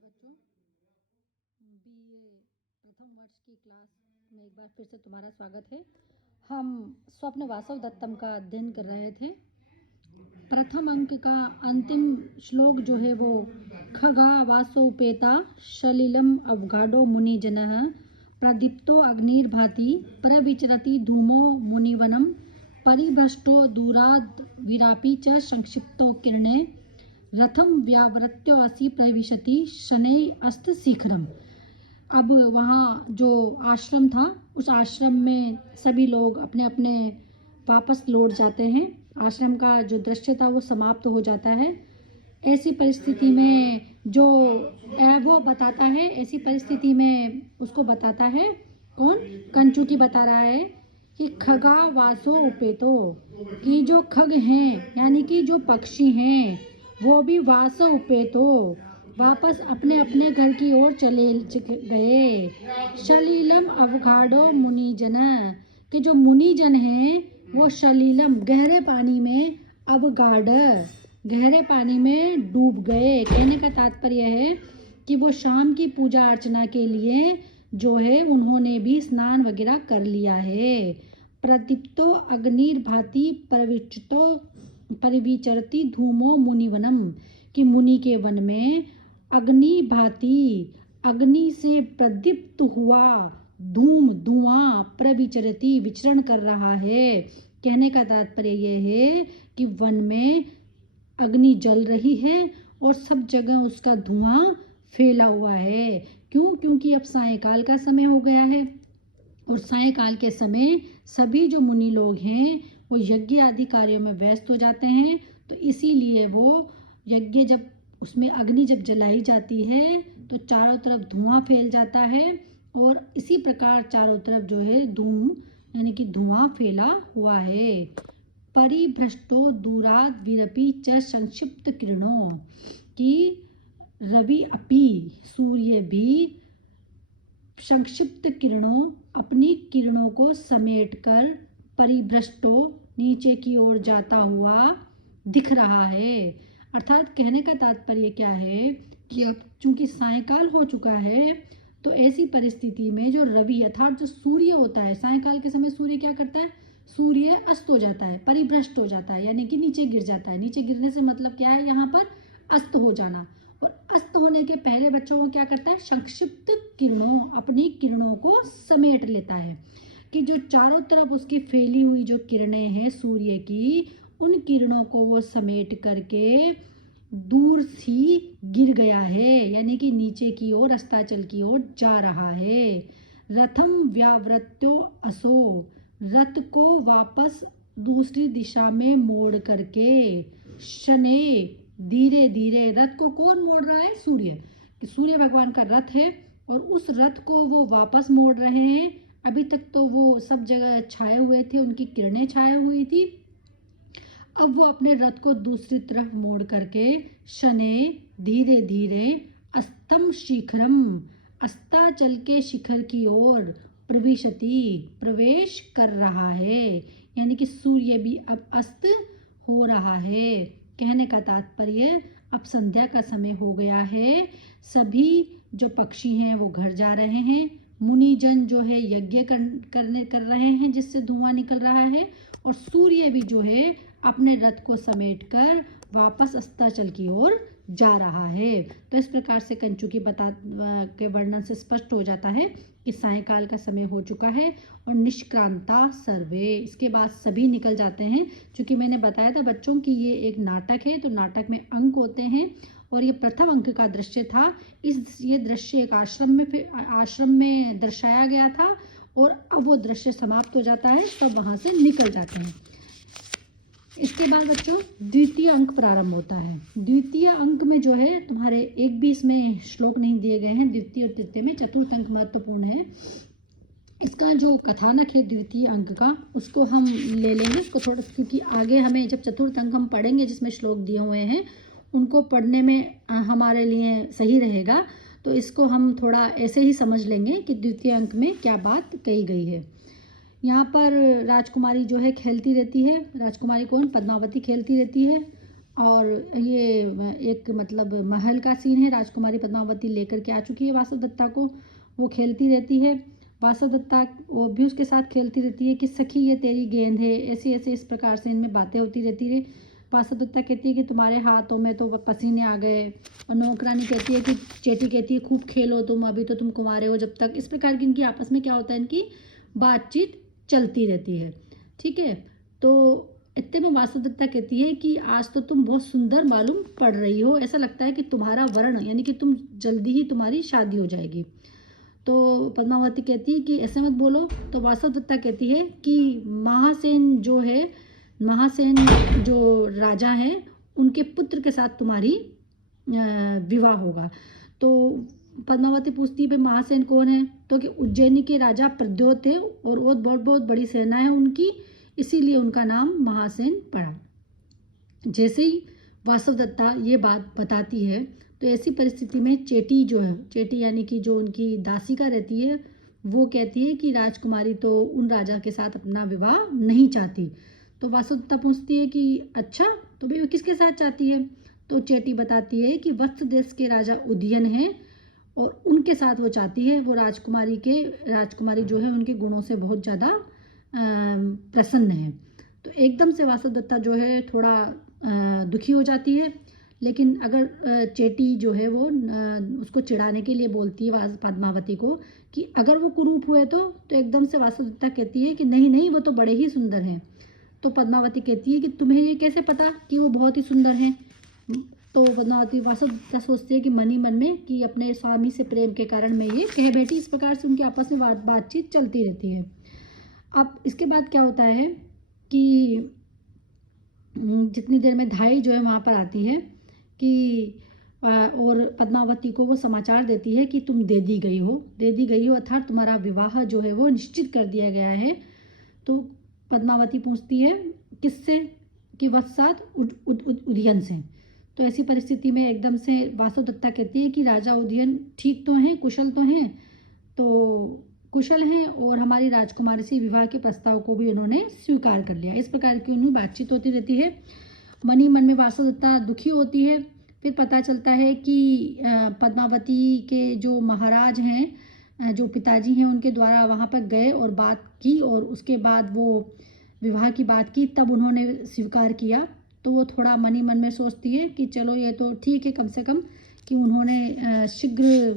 बच्चों, बीए प्रथम वर्ष की क्लास में एक बार फिर से तुम्हारा स्वागत है। हम स्वप्न वासव दत्तम का अध्ययन कर रहे थे। प्रथम अंक का अंतिम श्लोक जो है वो खगा वासोपेता शलिलम अवगाडो मुनिजनः प्रदीप्तो अग्निर्भाति प्रविचरति धूमो मुनिवनम परिभ्रष्टो दूराद विरापी च संक्षिप्तो किरणे रथम व्यावृत्यो असि प्रविशति शनैः अस्त शिखरम। अब वहाँ जो आश्रम था उस आश्रम में सभी लोग अपने अपने वापस लौट जाते हैं। आश्रम का जो दृश्य था वो समाप्त हो जाता है। ऐसी परिस्थिति में जो वो बताता है, ऐसी परिस्थिति में उसको बताता है कौन? कंचुकी बता रहा है कि खगा वासो उपेतो, कि जो खग हैं यानी कि जो पक्षी हैं वो भी वासो उपेतो वापस अपने अपने घर की ओर चले गए। शलीलम अवघाडो मुनिजन, कि जो मुनिजन हैं वो शलीलम गहरे पानी में, अवगाड गहरे पानी में डूब गए। कहने का तात्पर्य है कि वो शाम की पूजा अर्चना के लिए जो है उन्होंने भी स्नान वगैरह कर लिया है। प्रदीप्तो अग्निर्भाति प्रविचतो परिविचरति धूमो मुनिवनम, कि मुनि के वन में अग्नि भांति, अग्नि से प्रदीप्त हुआ धूम धुआं प्रविचरति विचरण कर रहा है। कहने का तात्पर्य यह है कि वन में अग्नि जल रही है और सब जगह उसका धुआं फैला हुआ है। क्यों? क्योंकि अब सायंकाल का समय हो गया है और सायंकाल के समय सभी जो मुनि लोग हैं वो यज्ञ आदि कार्यों में व्यस्त हो जाते हैं। तो इसीलिए वो यज्ञ जब उसमें अग्नि जब जलाई जाती है तो चारों तरफ धुआं फैल जाता है और इसी प्रकार चारों तरफ जो है धूम यानी कि धुआं फैला हुआ है। परिभ्रष्टो दूराद विरपी च संक्षिप्त किरणों, कि रवि अपि सूर्य भी संक्षिप्त किरणों अपनी किरणों को समेटकर परिभ्रष्टो नीचे की ओर जाता हुआ दिख रहा है। अर्थात कहने का तात्पर्य क्या है कि अब चूंकि सायंकाल हो चुका है तो ऐसी परिस्थिति में जो रवि अर्थात जो सूर्य होता है, सायंकाल के समय सूर्य क्या करता है? सूर्य अस्त हो जाता है, परिभ्रष्ट हो जाता है, यानी कि नीचे गिर जाता है। नीचे गिरने से मतलब क्या है? यहाँ पर अस्त हो जाना। और अस्त होने के पहले बच्चों को क्या करता है? संक्षिप्त किरणों, अपनी किरणों को समेट लेता है, कि जो चारों तरफ उसकी फैली हुई जो किरणें हैं सूर्य की, उन किरणों को वो समेट करके दूर सी गिर गया है, यानी कि नीचे की ओर अस्ताचल की ओर जा रहा है। रथम व्यावृत्यो असो, रथ को वापस दूसरी दिशा में मोड़ करके, शने धीरे धीरे, रथ को कौन मोड़ रहा है? सूर्य, कि सूर्य भगवान का रथ है और उस रथ को वो वापस मोड़ रहे हैं। अभी तक तो वो सब जगह छाए हुए थे, उनकी किरणें छाए हुई थी। अब वो अपने रथ को दूसरी तरफ मोड़ करके शने धीरे धीरे अस्तम शिखरम, अस्ताचल के शिखर की ओर प्रविशति प्रवेश कर रहा है, यानी कि सूर्य भी अब अस्त हो रहा है। कहने का तात्पर्य अब संध्या का समय हो गया है। सभी जो पक्षी हैं वो घर जा रहे हैं। मुनिजन जो है यज्ञ कर रहे हैं जिससे धुआं निकल रहा है और सूर्य भी जो है अपने रथ को समेटकर वापस अस्ताचल की ओर जा रहा है। तो इस प्रकार से कंचुकी के वर्णन से स्पष्ट हो जाता है कि सायंकाल का समय हो चुका है और निष्क्रांता सर्वे, इसके बाद सभी निकल जाते हैं। क्योंकि मैंने बताया था बच्चों कि ये एक नाटक है, तो नाटक में अंक होते हैं और ये प्रथम अंक का दृश्य था। ये दृश्य एक आश्रम में दर्शाया गया था और अब वो दृश्य समाप्त हो जाता है, तब वहाँ से निकल जाते हैं। इसके बाद बच्चों द्वितीय अंक प्रारंभ होता है। द्वितीय अंक में जो है तुम्हारे एक भी इसमें श्लोक नहीं दिए गए हैं। द्वितीय और तृतीय में चतुर्थ अंक महत्वपूर्ण है। इसका जो कथानक है द्वितीय अंक का उसको हम ले लेंगे उसको थोड़ा, क्योंकि आगे हमें जब चतुर्थ अंक हम पढ़ेंगे जिसमें श्लोक दिए हुए हैं उनको पढ़ने में हमारे लिए सही रहेगा। तो इसको हम थोड़ा ऐसे ही समझ लेंगे कि द्वितीय अंक में क्या बात कही गई है। यहाँ पर राजकुमारी जो है खेलती रहती है। राजकुमारी कौन? पद्मावती खेलती रहती है और ये एक मतलब महल का सीन है। राजकुमारी पद्मावती लेकर के आ चुकी है वासव दत्ता को, वो खेलती रहती है। वासव दत्ता वो भी उसके साथ खेलती रहती है कि सखी ये तेरी गेंद है, ऐसे ऐसे इस प्रकार से इनमें बातें होती रहती है। वासव दत्ता कहती है कि तुम्हारे हाथों में तो पसीने आ गए, और नौकरानी कहती है कि चेटी कहती है खूब खेलो तुम, अभी तो तुम कुंवारे हो जब तक। इस प्रकार की इनकी आपस में क्या होता है, इनकी बातचीत चलती रहती है। ठीक है, तो इतने में वासव दत्ता कहती है कि आज तो तुम बहुत सुंदर मालूम पड़ रही हो, ऐसा लगता है कि तुम्हारा वर्ण यानी कि तुम जल्दी ही तुम्हारी शादी हो जाएगी। तो पद्मावती कहती है कि ऐसे मत बोलो। तो वासव दत्ता कहती है कि महासेन जो है, महासेन जो राजा हैं उनके पुत्र के साथ तुम्हारी विवाह होगा। तो पद्मावती पूछती है भाई महासेन कौन है, तो कि उज्जैनी के राजा प्रद्योत थे और वो बहुत बहुत बड़ी सेना है उनकी, इसीलिए उनका नाम महासेन पड़ा। जैसे ही वासव दत्ता ये बात बताती है तो ऐसी परिस्थिति में चेटी जो है, चेटी यानी कि जो उनकी दासिका रहती है, वो कहती है कि राजकुमारी तो उन राजा के साथ अपना विवाह नहीं चाहती। तो वासव दत्ता पूछती है कि अच्छा, तो भाई वो किसके साथ चाहती है। तो चेटी बताती है कि वत्स देश के राजा उदयन हैं और उनके साथ वो चाहती है। वो राजकुमारी जो है उनके गुणों से बहुत ज़्यादा प्रसन्न है। तो एकदम से वासव दत्ता जो है थोड़ा दुखी हो जाती है। लेकिन अगर चेटी जो है वो उसको चिढ़ाने के लिए बोलती है पद्मावती को कि अगर वो कुरूप हुए तो एकदम से वासव दत्ता कहती है कि नहीं नहीं, वो तो बड़े ही सुंदर हैं। तो पद्मावती कहती है कि तुम्हें ये कैसे पता कि वो बहुत ही सुंदर हैं। तो पद्मावती वासव दत्ता सोचती है कि मन ही मन में कि अपने स्वामी से प्रेम के कारण मैं ये कह बैठी। इस प्रकार से उनकी आपस में बातचीत चलती रहती है। अब इसके बाद क्या होता है कि जितनी देर में धाई जो है वहाँ पर आती है कि और पद्मावती को वो समाचार देती है कि तुम दे दी गई हो अर्थात तुम्हारा विवाह जो है वो निश्चित कर दिया गया है। तो पद्मावती पूछती है किससे, कि वत्सात उदयन से। तो ऐसी परिस्थिति में एकदम से वासव दत्ता कहती है कि राजा उदयन ठीक तो हैं, कुशल तो हैं, तो कुशल हैं और हमारी राजकुमारी से विवाह के प्रस्ताव को भी उन्होंने स्वीकार कर लिया। इस प्रकार की उनकी बातचीत होती रहती है। मन ही मन में वासव दत्ता दुखी होती है। फिर पता चलता है कि पद्मावती के जो महाराज हैं, जो पिताजी हैं, उनके द्वारा वहाँ पर गए और बात की और उसके बाद वो विवाह की बात की, तब उन्होंने स्वीकार किया। तो वो थोड़ा मन ही मन में सोचती है कि चलो ये तो ठीक है, कम से कम कि उन्होंने शीघ्र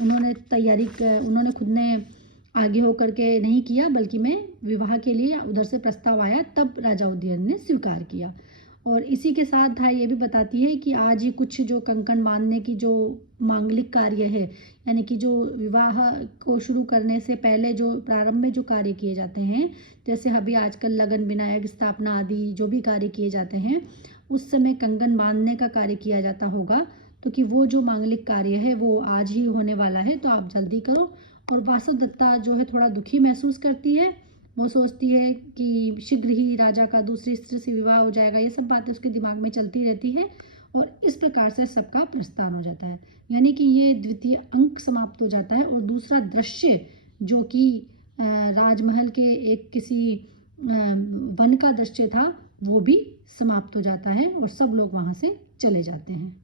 उन्होंने खुद ने आगे होकर के नहीं किया, बल्कि मैं विवाह के लिए उधर से प्रस्ताव आया तब राजा उदयन ने स्वीकार किया। और इसी के साथ धाई ये भी बताती है कि आज ही कुछ जो कंकण बांधने की जो मांगलिक कार्य है, यानी कि जो विवाह को शुरू करने से पहले जो प्रारंभ में जो कार्य किए जाते हैं, जैसे अभी आजकल लगन विनायक स्थापना आदि जो भी कार्य किए जाते हैं, उस समय कंगन बांधने का कार्य किया जाता होगा। तो कि वो जो मांगलिक कार्य है वो आज ही होने वाला है, तो आप जल्दी करो। और वासव दत्ता जो है थोड़ा दुखी महसूस करती है। वो सोचती है कि शीघ्र ही राजा का दूसरी स्त्री से विवाह हो जाएगा। ये सब बातें उसके दिमाग में चलती रहती है और इस प्रकार से सबका प्रस्थान हो जाता है। यानी कि ये द्वितीय अंक समाप्त हो जाता है और दूसरा दृश्य जो कि राजमहल के एक किसी वन का दृश्य था वो भी समाप्त हो जाता है और सब लोग वहाँ से चले जाते हैं।